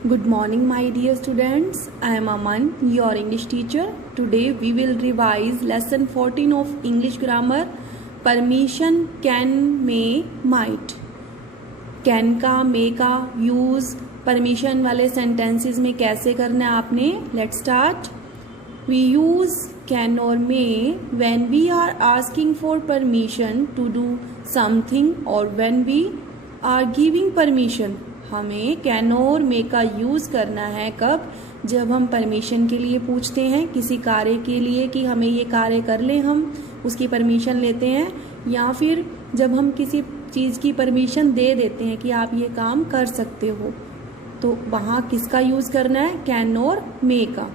Good morning, my dear students. I am Aman, your English teacher. Today we will revise lesson 14 of English grammar. Permission, can, may, might. Can का, may का use permission वाले sentences में कैसे करना है आपने? Let's start. We use can or may when we are asking for permission to do something or when we are giving permission. हमें can और मे का यूज करना है कब? जब हम परमिशन के लिए पूछते हैं किसी कार्य के लिए कि हमें ये कार्य कर ले, हम उसकी परमिशन लेते हैं, या फिर जब हम किसी चीज की परमिशन दे देते हैं कि आप ये काम कर सकते हो, तो वहाँ किसका यूज करना है? कैन और मे का.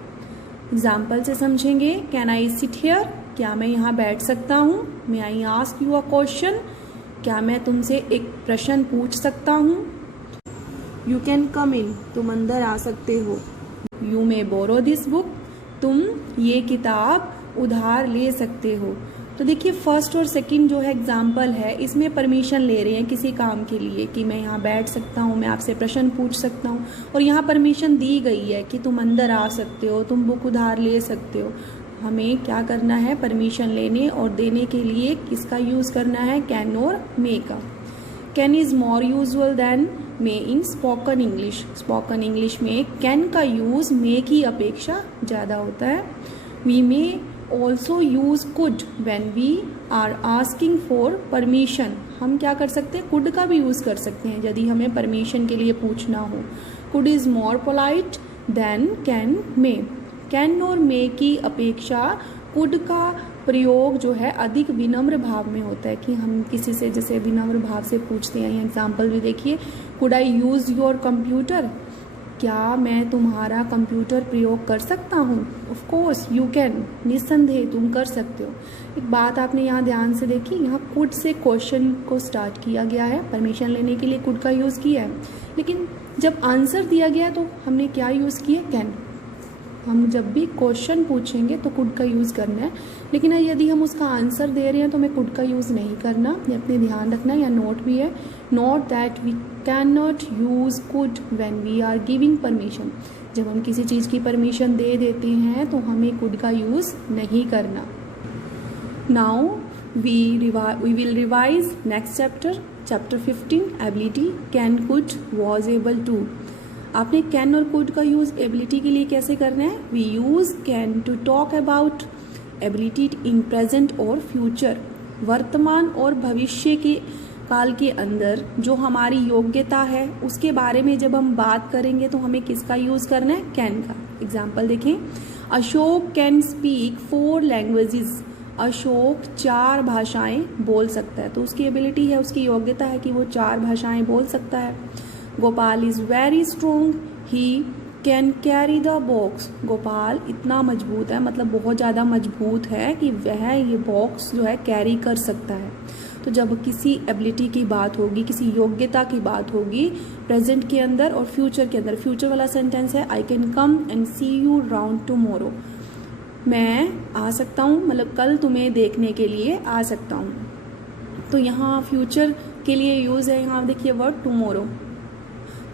एग्जाम्पल से समझेंगे. Can I sit here? क्या मैं यहाँ बैठ सकता हूँ? May I ask you a question? क्या मैं तुमसे एक प्रश्न पूछ सकता हूँ? यू कैन कम इन, तुम अंदर आ सकते हो. You may borrow this book, तुम ये किताब उधार ले सकते हो. तो देखिए फर्स्ट और सेकंड जो है एग्जाम्पल है, इसमें परमिशन ले रहे हैं किसी काम के लिए कि मैं यहाँ बैठ सकता हूँ, मैं आपसे प्रश्न पूछ सकता हूँ, और यहाँ परमिशन दी गई है कि तुम अंदर आ सकते हो, तुम बुक उधार ले सकते हो. हमें क्या करना है? परमिशन लेने और देने के लिए किसका यूज करना है? कैन और मे का. Can is more usual than may in spoken English. Spoken English में कैन का यूज मे की अपेक्षा ज़्यादा होता है. We may also use could when we are asking for permission. हम क्या कर सकते हैं? कुड का भी यूज कर सकते हैं यदि हमें परमिशन के लिए पूछना हो. Could is more polite than can may. Can और मे की अपेक्षा कुड का प्रयोग जो है अधिक विनम्र भाव में होता है कि हम किसी से जैसे विनम्र भाव से पूछते हैं. एग्जाम्पल भी देखिए. Could I use your computer? क्या मैं तुम्हारा कंप्यूटर प्रयोग कर सकता हूँ? ऑफ कोर्स यू कैन, निस्संदेह तुम कर सकते हो. एक बात आपने यहाँ ध्यान से देखी, यहाँ कुड से क्वेश्चन को स्टार्ट किया गया है, परमिशन लेने के लिए कुड का यूज किया है, लेकिन जब आंसर दिया गया तो हमने क्या यूज किया? कैन. हम जब भी क्वेश्चन पूछेंगे तो कुड का यूज़ करना है, लेकिन यदि हम उसका आंसर दे रहे हैं तो हमें कुड का यूज़ नहीं करना. ये अपने ध्यान रखना. या नोट भी है, note that we can not use could when we are giving permission. जब हम किसी चीज़ की परमिशन दे देते हैं तो हमें कुड का यूज़ नहीं करना. Now we will revise next chapter 15 ability. Can, could, was able to. आपने कैन और कुड का यूज एबिलिटी के लिए कैसे करना है? We use can to talk about ability in present और फ्यूचर. वर्तमान और भविष्य के काल के अंदर जो हमारी योग्यता है उसके बारे में जब हम बात करेंगे तो हमें किसका यूज करना है? कैन का. एग्जाम्पल देखें. Ashok can speak 4 languages. Ashok 4 भाषाएं बोल सकता है, तो उसकी एबिलिटी है, उसकी योग्यता है कि वो 4 भाषाएं बोल सकता है. Gopal is very strong, he can carry the box. Gopal इतना मजबूत है, मतलब बहुत ज़्यादा मजबूत है कि वह ये बॉक्स जो है कैरी कर सकता है. तो जब किसी एबिलिटी की बात होगी, किसी योग्यता की बात होगी प्रेजेंट के अंदर और फ्यूचर के अंदर, फ्यूचर वाला सेंटेंस है I can come and see you round tomorrow. मैं आ सकता हूँ, मतलब कल तुम्हें देखने के लिए आ सकता हूँ. तो यहाँ फ्यूचर के लिए यूज है, यहाँ देखिए वर्ड टुमारो.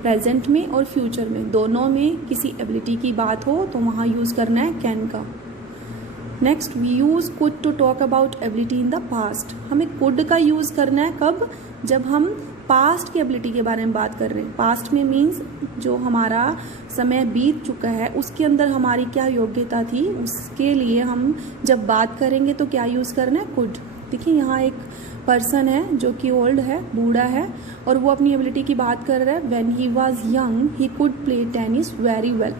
प्रेजेंट में और फ्यूचर में दोनों में किसी एबिलिटी की बात हो तो वहाँ यूज करना है कैन का. Next we use could to talk about ability in the past. हमें कुड का यूज करना है कब? जब हम पास्ट की एबिलिटी के बारे में बात कर रहे हैं. पास्ट में मीन्स जो हमारा समय बीत चुका है उसके अंदर हमारी क्या योग्यता थी, उसके लिए हम जब बात करेंगे तो क्या यूज करना है? कुड. देखिए यहाँ एक पर्सन है जो कि ओल्ड है, बूढ़ा है, और वो अपनी एबिलिटी की बात कर रहा है. When he was young he could play tennis very well.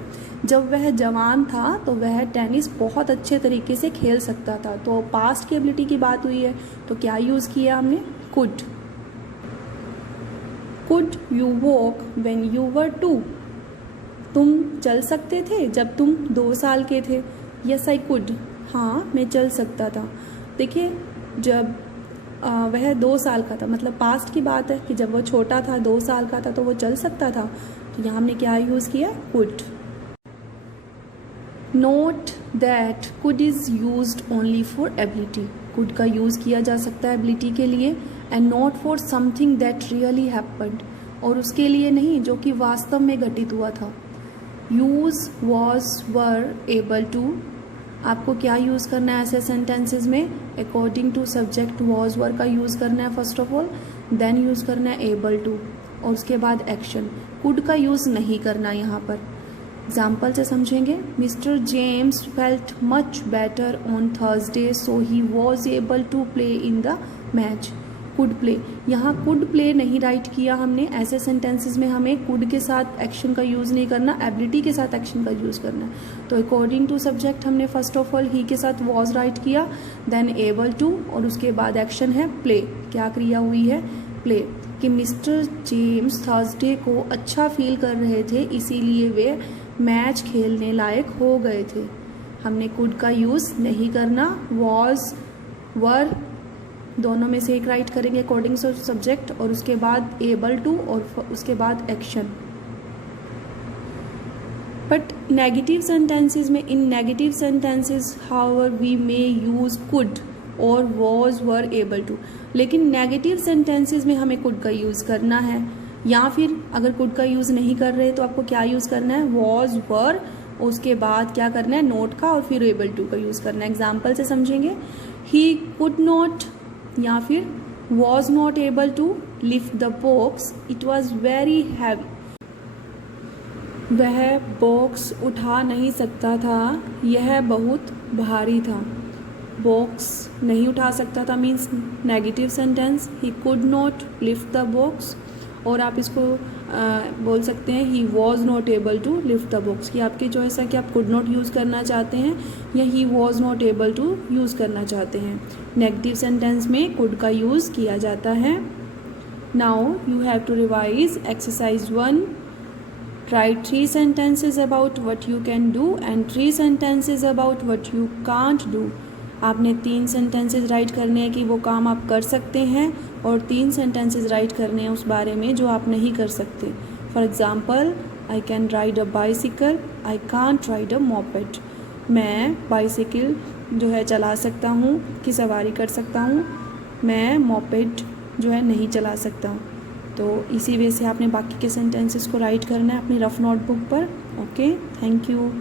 जब वह जवान था तो वह टेनिस बहुत अच्छे तरीके से खेल सकता था. तो पास्ट की एबिलिटी की बात हुई है तो क्या यूज किया हमने? Could. Could you walk when you were 2. तुम चल सकते थे जब तुम 2 साल के थे. Yes I could. हाँ मैं चल सकता था. देखिए जब वह 2 साल का था, मतलब पास्ट की बात है कि जब वो छोटा था, 2 साल का था, तो वो चल सकता था. तो यहाँ हमने क्या यूज किया? Could. Note that could is used only for ability. Could का यूज किया जा सकता है एबिलिटी के लिए, and not for something that really happened. और उसके लिए नहीं जो कि वास्तव में घटित हुआ था। Use was were able to, आपको क्या यूज़ करना है ऐसे सेंटेंसेस में? According to subject was were का यूज़ करना है first of all, then use करना है एबल टू, और उसके बाद एक्शन। कुड का यूज़ नहीं करना यहाँ पर। एग्जाम्पल से समझेंगे। Mister James felt much better on Thursday so he was able to play in the match. Could play, यहाँ कुड प्ले नहीं राइट किया हमने। ऐसे सेंटेंसेस में हमें कुड के साथ एक्शन का यूज़ नहीं करना, एबिलिटी के साथ एक्शन का यूज़ करना है। तो अकॉर्डिंग टू सब्जेक्ट हमने फर्स्ट ऑफ ऑल ही के साथ वॉज राइट किया, देन एबल टू, और उसके बाद एक्शन है प्ले। क्या क्रिया हुई है? प्ले। कि मिस्टर जेम्स थर्सडे को अच्छा फील कर रहे थे, इसीलिए वे मैच खेलने लायक हो गए थे। हमने कुड का यूज़ नहीं करना। वॉज, वर दोनों में से एक राइट करेंगे अकॉर्डिंग टू सब्जेक्ट, और उसके बाद एबल टू, और उसके बाद एक्शन। बट नेगेटिव सेंटेंसेस में, in negative sentences however we may use could और वॉज वर एबल टू। लेकिन नेगेटिव सेंटेंसेस में हमें कुड का यूज़ करना है, या फिर अगर कुड का यूज़ नहीं कर रहे तो आपको क्या यूज़ करना है? वॉज, वर, उसके बाद क्या करना है? नोट का, और फिर एबल टू का यूज़ करना है। एग्जाम्पल से समझेंगे। ही कुड नॉट या फिर was not able to lift the box, it was very heavy. वह बॉक्स उठा नहीं सकता था, यह बहुत भारी था। बॉक्स नहीं उठा सकता था means negative sentence. He could not lift the box, और आप इसको बोल सकते हैं he was not able to lift the box, कि आपकी चॉइस है कि आप कुड नॉट यूज़ करना चाहते हैं या he was not able to use करना चाहते हैं। नेगेटिव सेंटेंस में कुड का यूज़ किया जाता है। Now you have to revise exercise 1। Write 3 sentences about what you can do and 3 sentences about what you can't do. आपने 3 सेंटेंसेस राइट करने हैं कि वो काम आप कर सकते हैं, और 3 सेंटेंसेस राइट करने हैं उस बारे में जो आप नहीं कर सकते। For example, I can ride a bicycle, I can't ride a moped. मैं बाइसिकल जो है चला सकता हूँ, की सवारी कर सकता हूँ, मैं मोपेड जो है नहीं चला सकता हूँ। तो इसी वजह से आपने बाकी के सेंटेंसेस को राइट करना है अपनी रफ नोटबुक पर। Okay, thank you.